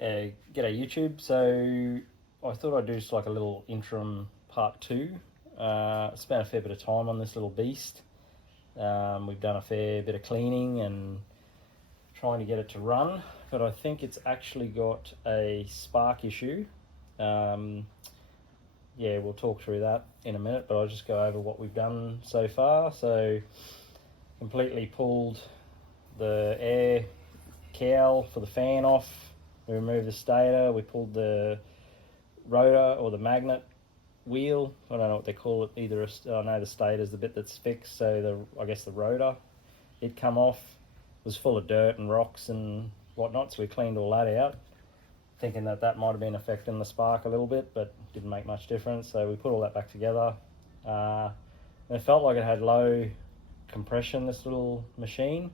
G'day YouTube. So I thought I'd do just like a little interim part 2. Spent a fair bit of time on this little beast. We've done a fair bit of cleaning and trying to get it to run, but I think it's actually got a spark issue. Yeah, we'll talk through that in a minute, but I'll just go over what we've done so far. So completely pulled the air cowl for the fan off. We removed the stator, we pulled the rotor or the magnet wheel. I don't know what they call it. I know the stator's the bit that's fixed, so I guess the rotor, it come off. It was full of dirt and rocks and whatnot, so we cleaned all that out, thinking that might have been affecting the spark a little bit, but didn't make much difference. So we put all that back together. And it felt like it had low compression, this little machine.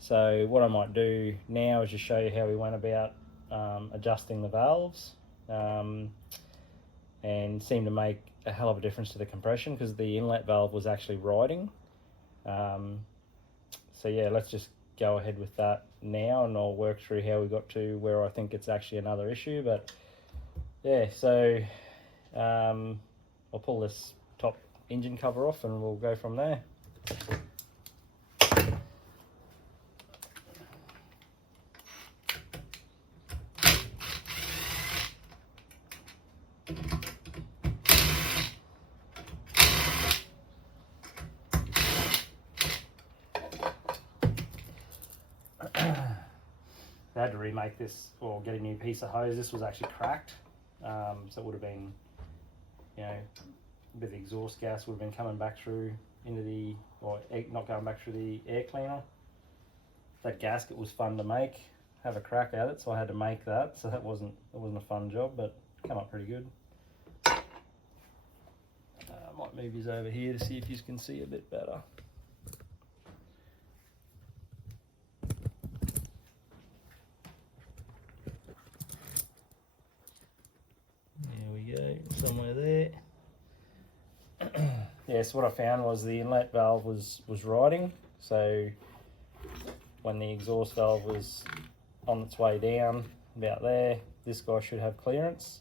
So what I might do now is just show you how we went about adjusting the valves, and seemed to make a hell of a difference to the compression because the inlet valve was actually riding. So yeah, let's just go ahead with that now, and I'll work through how we got to where I think it's actually another issue. But yeah, so I'll pull this top engine cover off and we'll go from there. I had to remake this or get a new piece of hose. This was actually cracked, so it would have been, you know, a bit of exhaust gas would have been coming back through into the, or not going back through the air cleaner. That gasket was fun to make, have a crack at it, so I had to make that. So that wasn't a fun job, but it came up pretty good. I might move these over here to see if you can see a bit better. Somewhere there. Yeah, so what I found was the inlet valve was riding. So when the exhaust valve was on its way down about there, this guy should have clearance.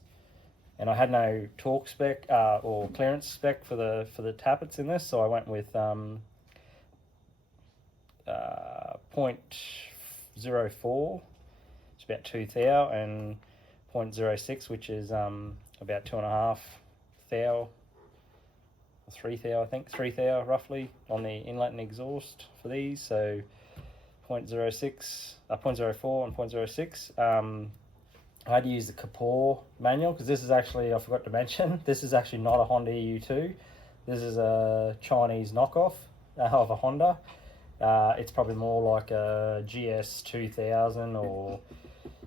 And I had no torque spec or clearance spec for the tappets in this, so I went with 0.04, it's about 2 thou, and 0.06, which is about 2.5 thou, 3 thou, I think, 3 thou roughly on the inlet and exhaust for these. So 0.06, 0.04 and 0.06. I had to use the Kapoor manual because this is actually, I forgot to mention, this is actually not a Honda EU2. This is a Chinese knockoff of a Honda. It's probably more like a GS 2000, or,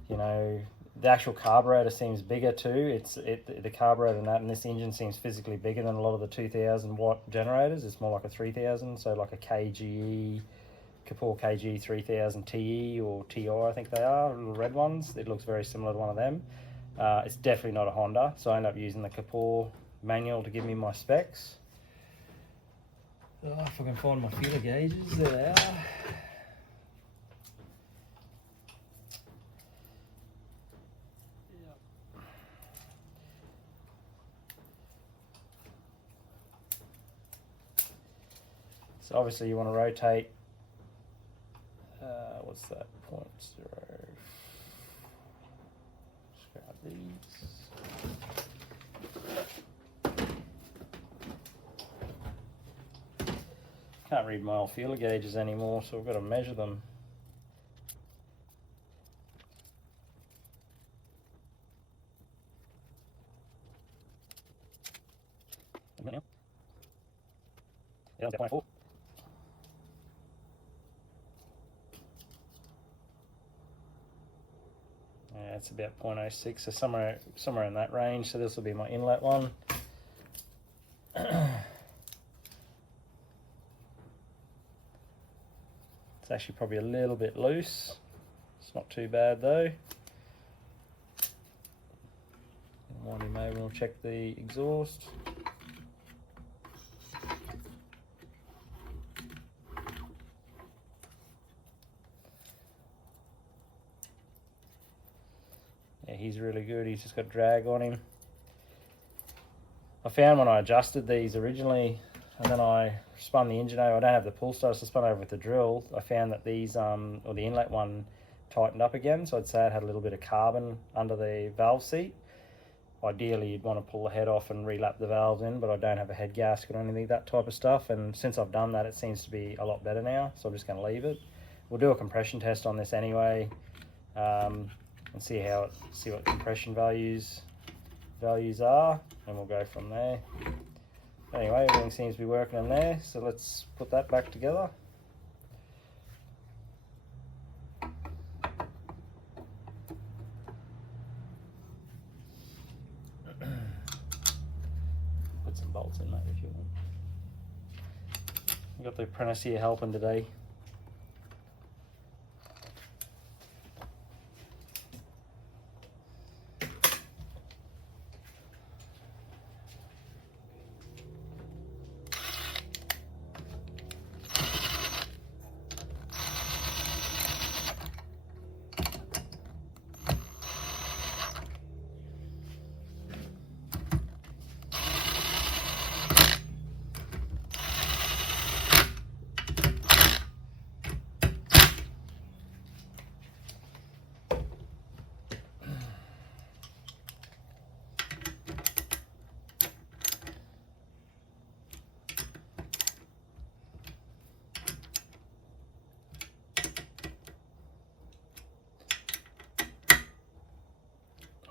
you know, the actual carburetor seems bigger too. The carburetor and this engine seems physically bigger than a lot of the 2000 watt generators. It's more like a 3000, so like a KGE, Kapoor KG 3000 TE or TI, I think they are, little red ones. It looks very similar to one of them. It's definitely not a Honda, so I end up using the Kapoor manual to give me my specs. Oh, if I can find my feeler gauges, there they are. So obviously you want to rotate, what's that, 0.0, just grab these. Can't read my old feeler gauges anymore, so I've got to measure them. Yeah, 0.4. Yeah, it's about 0.06, so somewhere in that range. So this will be my inlet one. It's actually probably a little bit loose. It's not too bad though. Wind him over and we'll check the exhaust. Yeah, he's really good. He's just got drag on him. I found when I adjusted these originally, and then I spun the engine over, I don't have the pull start, so I spun over with the drill. I found that these, or the inlet one, tightened up again, so I'd say it had a little bit of carbon under the valve seat. Ideally, you'd want to pull the head off and relap the valves in, but I don't have a head gasket or anything, that type of stuff. And since I've done that, it seems to be a lot better now, so I'm just going to leave it. We'll do a compression test on this anyway, and see what compression values are, and we'll go from there. Anyway, everything seems to be working in there, so let's put that back together. Put some bolts in, mate, if you want. We've got the apprentice here helping today.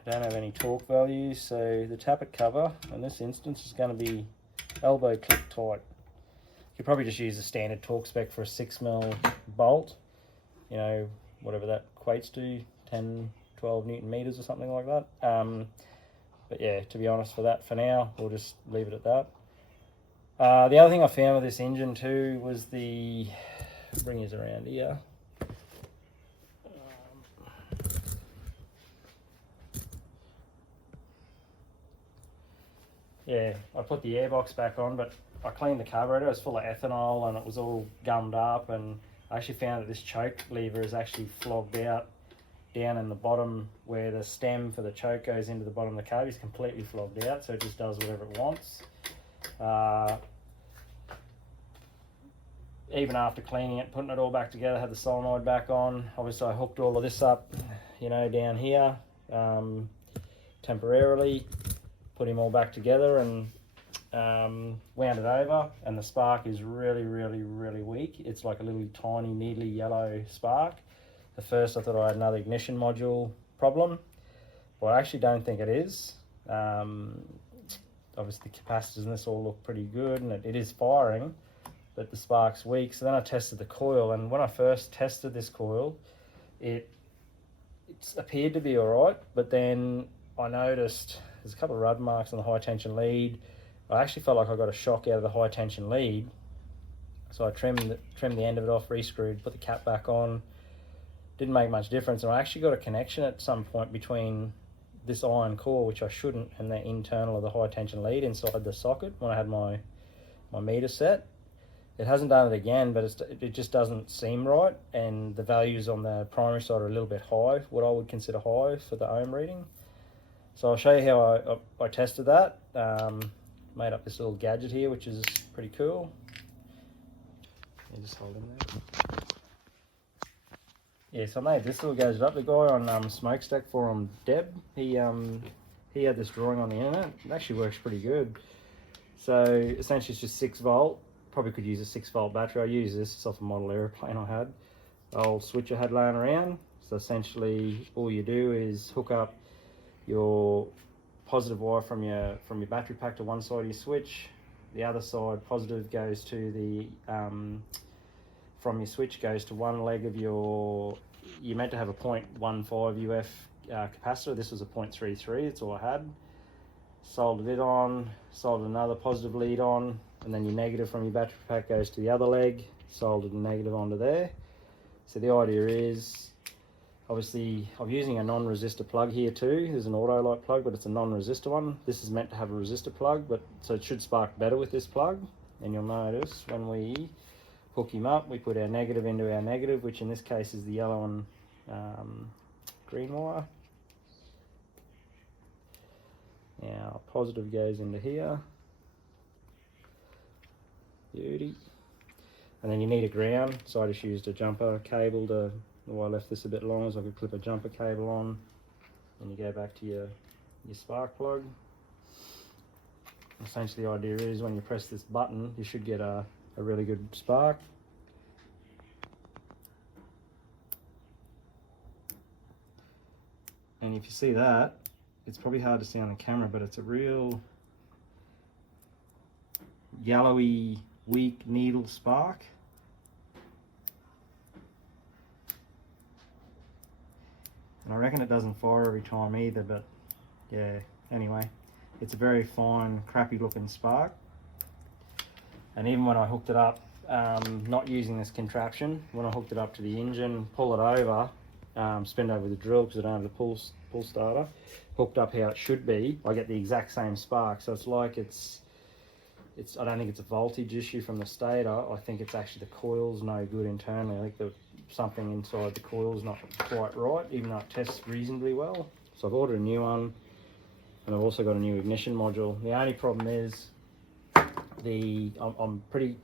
Don't have any torque values, so the tappet cover in this instance is going to be elbow clip tight. You could probably just use a standard torque spec for a 6mm bolt, you know, whatever that equates to, 10, 12 Newton meters or something like that. But yeah, to be honest, for now, we'll just leave it at that. The other thing I found with this engine too was the, bring us around here. Yeah, I put the airbox back on, but I cleaned the carburetor. It was full of ethanol and it was all gummed up, and I actually found that this choke lever is actually flogged out down in the bottom where the stem for the choke goes into the bottom of the carb. Is completely flogged out, so it just does whatever it wants. Even after cleaning it, putting it all back together, had the solenoid back on. Obviously I hooked all of this up, you know, down here temporarily. Put him all back together and wound it over, and the spark is really weak. It's like a little tiny needly yellow spark. At first I thought I had another ignition module problem, but I actually don't think it is. Obviously the capacitors and this all look pretty good, and it is firing, but the spark's weak. So then I tested the coil, and when I first tested this coil, it appeared to be alright, but then I noticed there's a couple of rud marks on the high tension lead. I actually felt like I got a shock out of the high tension lead, so I trimmed the end of it off, re-screwed, put the cap back on. Didn't make much difference, and I actually got a connection at some point between this iron core, which I shouldn't, and the internal of the high tension lead inside the socket when I had my meter set. It hasn't done it again, but it just doesn't seem right, and the values on the primary side are a little bit high, what I would consider high for the ohm reading. So I'll show you how I tested that. Made up this little gadget here, which is pretty cool. You just hold him there. Yeah, so I made this little gadget up. The guy on Smokestack Forum, Deb, he had this drawing on the internet. It actually works pretty good. So essentially it's just 6 volt. Probably could use a 6 volt battery. I use this, it's off a model aeroplane I had. Old switch I had laying around. So essentially all you do is hook up your positive wire from your battery pack to one side of your switch. The other side, positive, goes to the from your switch goes to one leg of you're meant to have a 0.15 UF capacitor. This was a 0.33, that's all I had. Soldered it on, soldered another positive lead on, and then your negative from your battery pack goes to the other leg, soldered a negative onto there. So the idea is, obviously, I'm using a non-resistor plug here too. There's an auto light plug, but it's a non-resistor one. This is meant to have a resistor plug, but so it should spark better with this plug. And you'll notice when we hook him up, we put our negative into our negative, which in this case is the yellow and green wire. Now positive goes into here, beauty. And then you need a ground, so I just used a jumper cable to, well, I left this a bit long so I could clip a jumper cable on. And you go back to your spark plug. Essentially the idea is when you press this button, you should get a really good spark. And if you see that, it's probably hard to see on the camera, but it's a real yellowy, weak needle spark. And I reckon it doesn't fire every time either, but yeah, anyway, it's a very fine, crappy looking spark. And even when I hooked it up, not using this contraption, when I hooked it up to the engine, pull it over, spin it over the drill because I don't have the pull starter, hooked up how it should be, I get the exact same spark. So it's like I don't think it's a voltage issue from the stator. I think it's actually the coil's no good internally. I think something inside the coil's not quite right, even though it tests reasonably well. So I've ordered a new one, and I've also got a new ignition module. The only problem is I'm pretty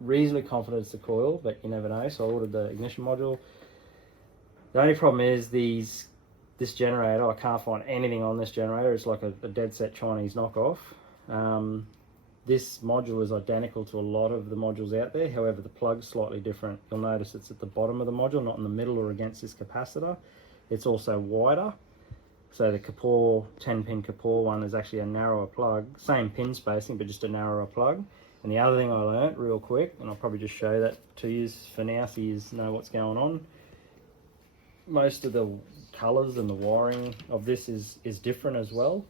reasonably confident it's the coil, but you never know. So I ordered the ignition module. The only problem is this generator, I can't find anything on this generator. It's like a dead set Chinese knockoff. This module is identical to a lot of the modules out there. However, the plug's slightly different. You'll notice it's at the bottom of the module, not in the middle or against this capacitor. It's also wider. So the Kapoor 10-pin Kapoor one is actually a narrower plug. Same pin spacing, but just a narrower plug. And the other thing I learnt real quick, and I'll probably just show that to you for now so you know what's going on. Most of the colours and the wiring of this is different as well.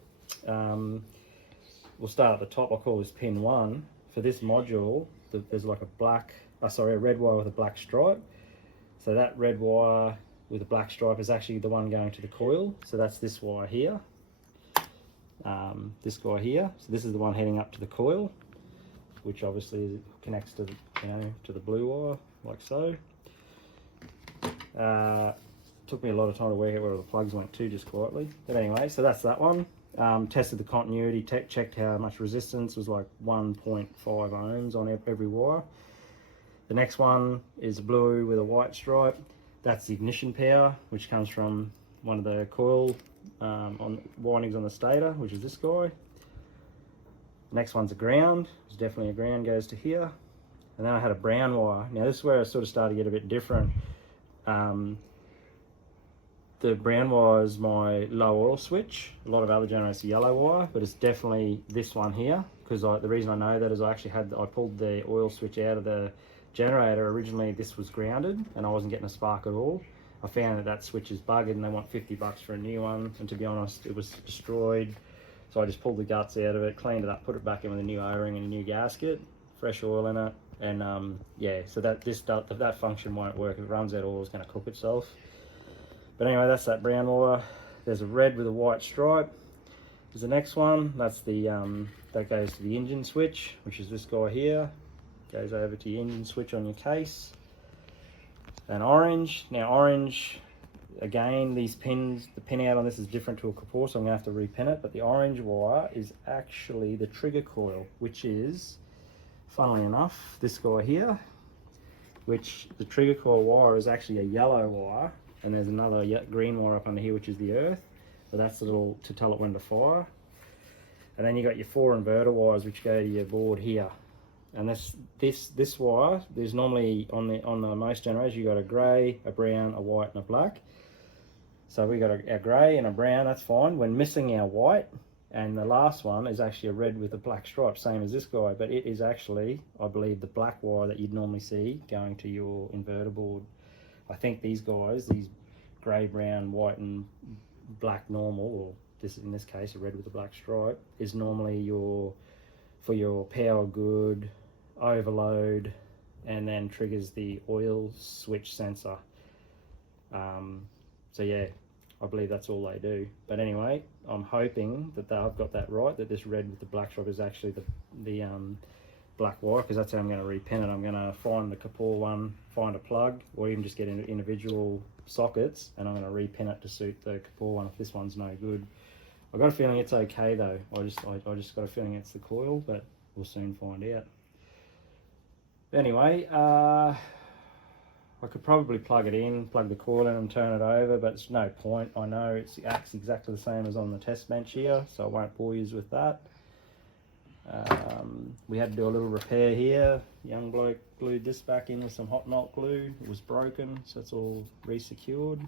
We'll start at the top. I'll call this pin 1. For this module, there's like a red wire with a black stripe. So that red wire with a black stripe is actually the one going to the coil. So that's this wire here. This guy here. So this is the one heading up to the coil, which obviously connects to to the blue wire, like so. Took me a lot of time to work out where the plugs went to, just quietly. But anyway, so that's that one. Tested the continuity, checked how much resistance was, like 1.5 ohms on every wire. The next one is blue with a white stripe. That's the ignition power, which comes from one of the coil windings on the stator, which is this guy. Next one's a ground. There's definitely a ground, goes to here. And then I had a brown wire. Now this is where I sort of started to get a bit different. The brown wire is my low oil switch. A lot of other generators are yellow wire, but it's definitely this one here, because the reason I know that is I pulled the oil switch out of the generator. Originally this was grounded and I wasn't getting a spark at all. I found that switch is buggered and they want $50 for a new one, and to be honest it was destroyed. So I just pulled the guts out of it, cleaned it up, put it back in with a new O-ring and a new gasket, fresh oil in it, and yeah, so that function won't work. If it runs out of oil, it's going to cook itself. But anyway, that's that brown wire. There's a red with a white stripe. There's the next one. That's the that goes to the engine switch, which is this guy here. Goes over to your engine switch on your case. And orange. Now orange, again, these pins, the pin out on this is different to a Kapoor, so I'm going to have to repin it. But the orange wire is actually the trigger coil, which is, funnily enough, this guy here. Which the trigger coil wire is actually a yellow wire. And there's another green wire up under here, which is the earth. So that's the little to tell it when to fire. And then you got your 4 inverter wires, which go to your board here. And this wire, there's normally on the most generators, you got a grey, a brown, a white, and a black. So we got a grey and a brown. That's fine. We're missing our white, and the last one is actually a red with a black stripe, same as this guy. But it is actually, I believe, the black wire that you'd normally see going to your inverter board. I think these guys, these grey, brown, white and black normal, or this in this case a red with a black stripe, is normally for your power good, overload, and then triggers the oil switch sensor. So yeah, I believe that's all they do. But anyway, I'm hoping that I've got that right, that this red with the black stripe is actually the black wire, because that's how I'm going to repin it. I'm going to find the Kapoor one, find a plug, or even just get individual sockets, and I'm going to repin it to suit the Kapoor one if this one's no good. I've got a feeling it's okay though. I just got a feeling it's the coil, but we'll soon find out. Anyway, I could probably plug it in, plug the coil in and turn it over, but it's no point. I know it acts exactly the same as on the test bench here, so I won't bore you with that. We had to do a little repair here. Young bloke glued this back in with some hot melt glue. It was broken, so it's all re-secured.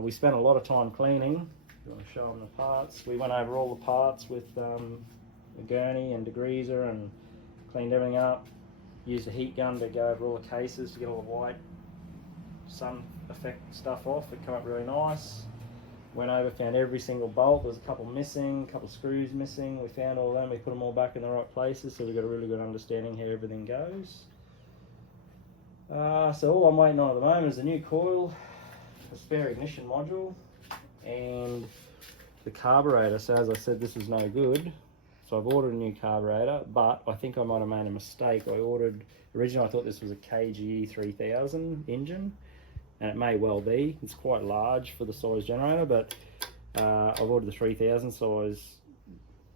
We spent a lot of time cleaning. You want to show them the parts. We went over all the parts with a gurney and degreaser and cleaned everything up. Used a heat gun to go over all the cases to get all the white sun effect stuff off. It came up really nice. Went over, found every single bolt. There was a couple missing, a couple screws missing. We found all of them. We put them all back in the right places, so we got a really good understanding how everything goes. So all I'm waiting on at the moment is a new coil, a spare ignition module, and the carburetor. So as I said, this is no good. So I've ordered a new carburetor, but I think I might have made a mistake. Originally I thought this was a KGE 3000 engine, and it may well be. It's quite large for the size generator, but I've ordered the 3000 size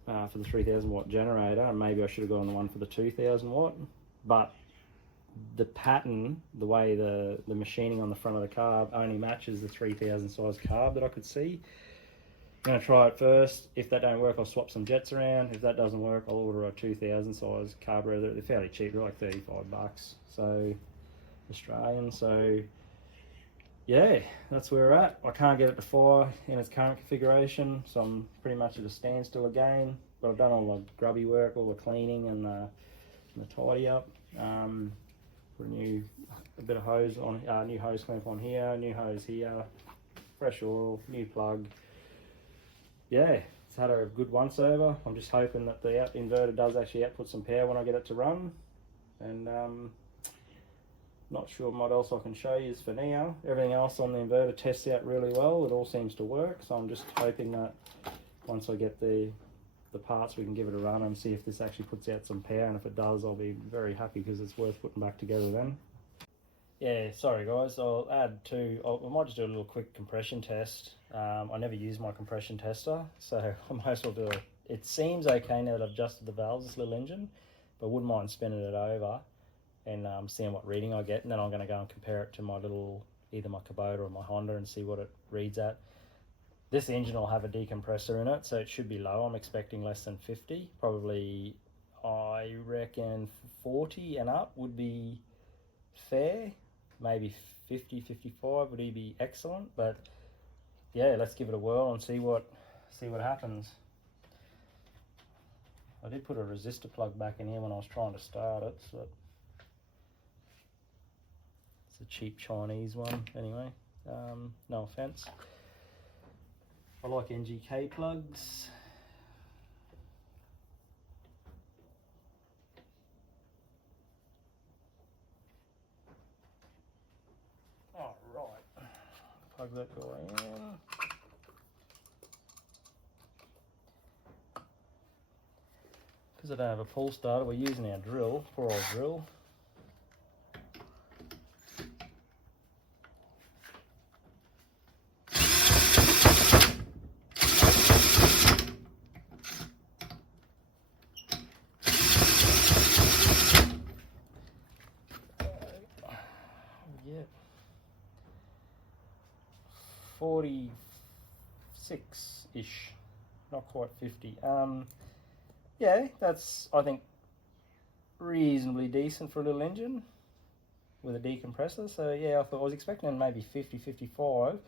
for the 3000 watt generator, and maybe I should have gone the one for the 2000 watt. But the pattern, the way the machining on the front of the carb only matches the 3000 size carb that I could see. I'm going to try it first. If that don't work, I'll swap some jets around. If that doesn't work, I'll order a 2000 size carburetor. They're fairly cheap, they're like 35 bucks, so Australian. So yeah, that's where we're at. I can't get it to fire in its current configuration, so I'm pretty much at a standstill again. But I've done all the grubby work, all the cleaning and the tidy up. Put a bit of hose on, new hose clamp on here, new hose here, fresh oil, new plug. Yeah, it's had a good once over. I'm just hoping that the inverter does actually output some power when I get it to run. And not sure what else I can show you for now. Everything else on the inverter tests out really well. It all seems to work. So I'm just hoping that once I get the parts, we can give it a run and see if this actually puts out some power. And if it does, I'll be very happy because it's worth putting back together then. Yeah, sorry guys, I might just do a little quick compression test. I never use my compression tester, so I might as well do it. It seems okay now that I've adjusted the valves, this little engine, but wouldn't mind spinning it over and seeing what reading I get, and then I'm going to go and compare it to my either my Kubota or my Honda and see what it reads at. This engine will have a decompressor in it, so it should be low. I'm expecting less than 50, probably I reckon 40 and up would be fair. Maybe 50, 55 would be excellent, but yeah, let's give it a whirl and see what happens. I did put a resistor plug back in here when I was trying to start it, so it's a cheap Chinese one anyway. No offense. I like NGK plugs. Plug that guy in. Because I don't have a pull starter, we're using our drill, poor old drill. Yeah. 46-ish, not quite 50. Yeah, that's, I think, reasonably decent for a little engine with a decompressor. So yeah, I was expecting maybe 50, 55.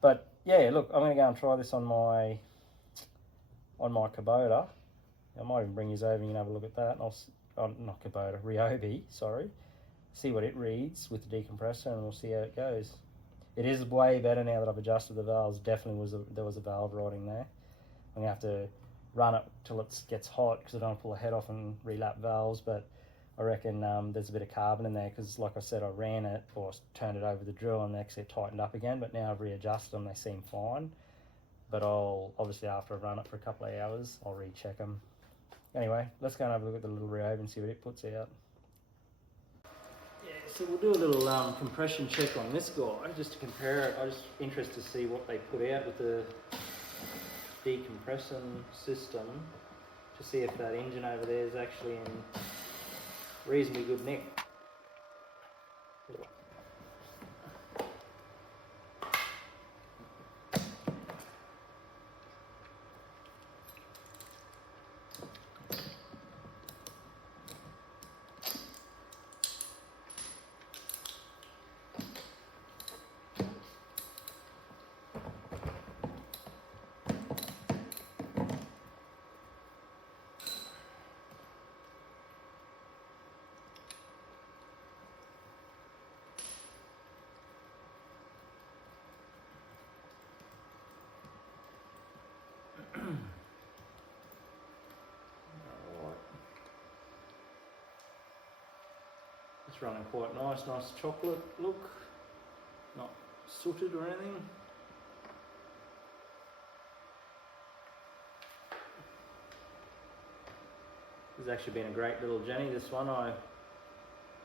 But yeah, look, I'm going to go and try this on my Kubota. I might even bring you over and you can have a look at that. Not Kubota, Ryobi, sorry. See what it reads with the decompressor and we'll see how it goes. It is way better now that I've adjusted the valves. Definitely there was a valve rotting there. I'm going to have to run it till it gets hot because I don't want to pull the head off and relap valves, but I reckon there's a bit of carbon in there because, like I said, I ran it or turned it over the drill and they actually tightened up again, but now I've readjusted them, they seem fine. But obviously after I've run it for a couple of hours, I'll recheck them. Anyway, let's go and have a look at the little Ryobi and see what it puts out. So we'll do a little compression check on this guy just to compare it. I'm just interested to see what they put out with the decompression system to see if that engine over there is actually in reasonably good nick. It's running quite nice chocolate look, not sooted or anything. This has actually been a great little Jenny, this one. I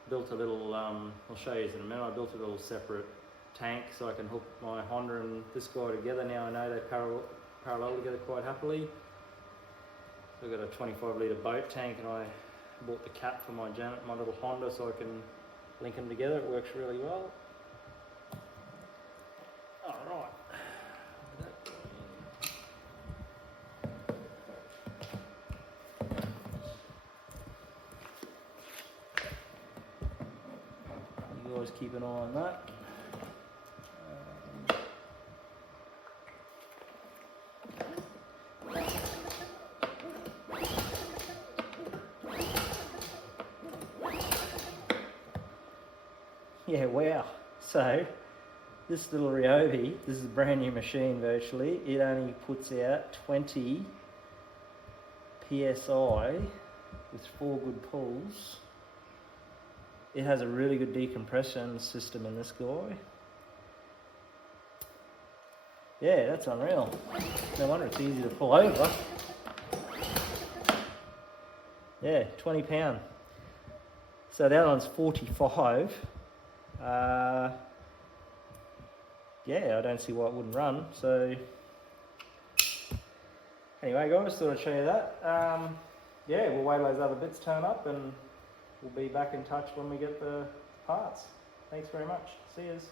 built a little, I'll show you in a minute, I built a little separate tank so I can hook my Honda and this guy together. Now I know they parallel together quite happily. So I've got a 25 litre boat tank, and I bought the cap for my little Honda so I can link them together. It works really well. Alright. You guys keep an eye on that. Yeah, wow. So, this little Eu20i, this is a brand new machine virtually, it only puts out 20 PSI with 4 good pulls. It has a really good decompression system in this guy. Yeah, that's unreal. No wonder it's easy to pull over. Yeah, 20 pound. So that one's 45. Yeah, I don't see why it wouldn't run. So anyway guys, thought I'd show you that. Yeah, we'll wait till those other bits turn up and we'll be back in touch when we get the parts. Thanks very much. See yous.